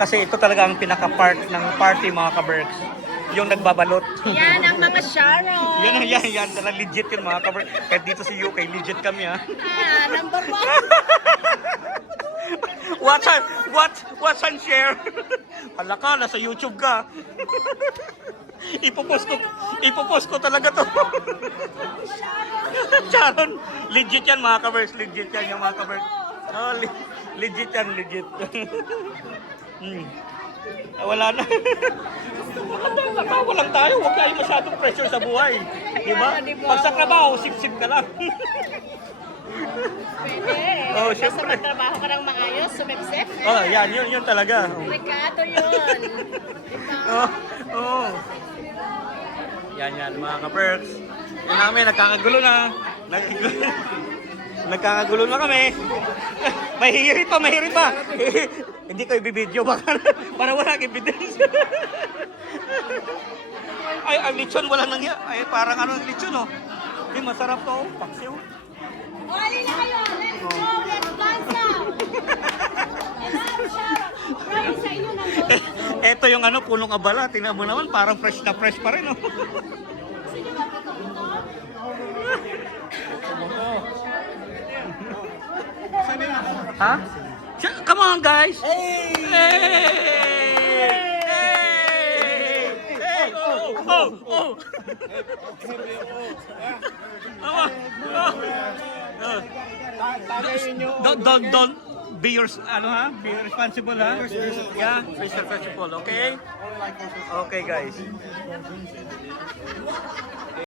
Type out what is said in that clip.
Kasi ito talaga ang pinaka-part ng party mga ka-Berks. Yung nagbabalot. Yan ang mga Sharon. Yan. Talagang legit yun mga ka-Berks. Kahit dito sa UK, legit kami ha. Number 1. Watch and share. Hala ka, nasa YouTube ka. Ipopost ko talaga to. Sharon, legit yan mga ka-Berks. Legit yan yung mga ka-Berks. Oh, legit yan, legit. Wala na. Nakawa lang tayo. Huwag tayo masyadong pressure sa buhay. Diba? Pag sa trabaho, sip-sip ka lang. Pwede. Oh, Basta syempre. magtrabaho ka ng maayos, sumipsip. Oh, yan. Yun talaga. Ricado yun. Diba? Oh. Yan, mga ka-Berks. Yan namin, nagkakagulo na. Nagkakagulo na kami. Mahihirit pa. Hindi ko ibibideo baka para wala evidence. Ay, ang lechon wala nangyari. Ay, parang ano ang lechon, oh. Hindi, masarap to. Paksiw. Wali na kayo. Let's go. Let's dance now. Promise sa inyo ng Ito yung ano, punong abala. Tingnan mo naman, parang fresh na fresh pa rin, oh. Ha? Come on, guys! Hey! Oh! Don't be be responsible, ha? Yeah, be responsible, okay? Okay, guys.